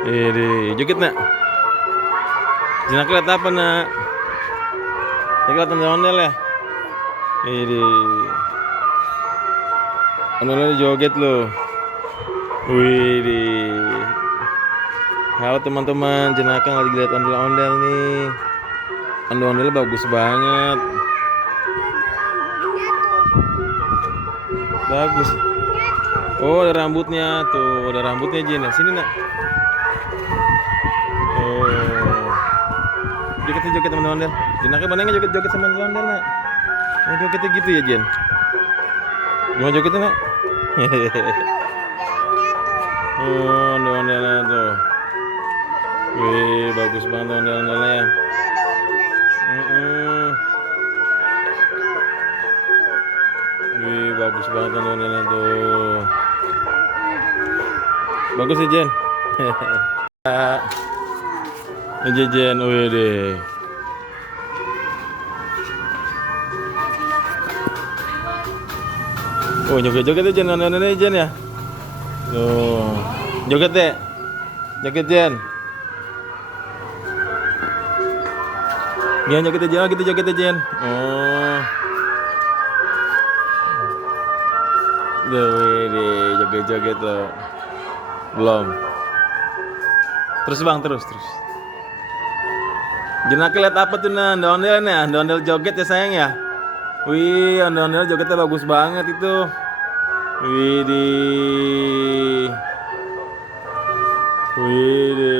Ini joget nak. Jangan kelihatan apa nak. Jangan kelihatan ondel ya. Ini. Ondel joget loh. Wih. Halo teman-teman, Jenaka lagi lihat ondel-ondel nih. Ondel-ondel bagus banget. Bagus. Oh, ada rambutnya tuh, ada rambutnya Jen. Sini nak. Oh, joget teman ondel. Jenaka mana yang joget sama ondel nak? Yang jogetnya gitu ya Jen. Gimana jogetnya nak? Oh, ondel-ondelnya tuh. Wih, bagus banget ondel-ondelnya ya. Wih, bagus banget ondel-ondelnya tuh. Bagus sih Jen. Jen, wih deh. Oh, joget-joget ya Jen, ondel-ondelnya Jen ya. Tuh, joget deh. Joget Jen. Gimana joget aja, gitu joget aja Jen. Oh. Wih, joget-joget loh. Belum. Terus bang, terus. Jenaka lihat apa tuh nah, ondel-ondel nih, ondel-ondel joget ya sayang ya. Wih, ondel-ondel jogetnya bagus banget itu. Wih di. Wih di.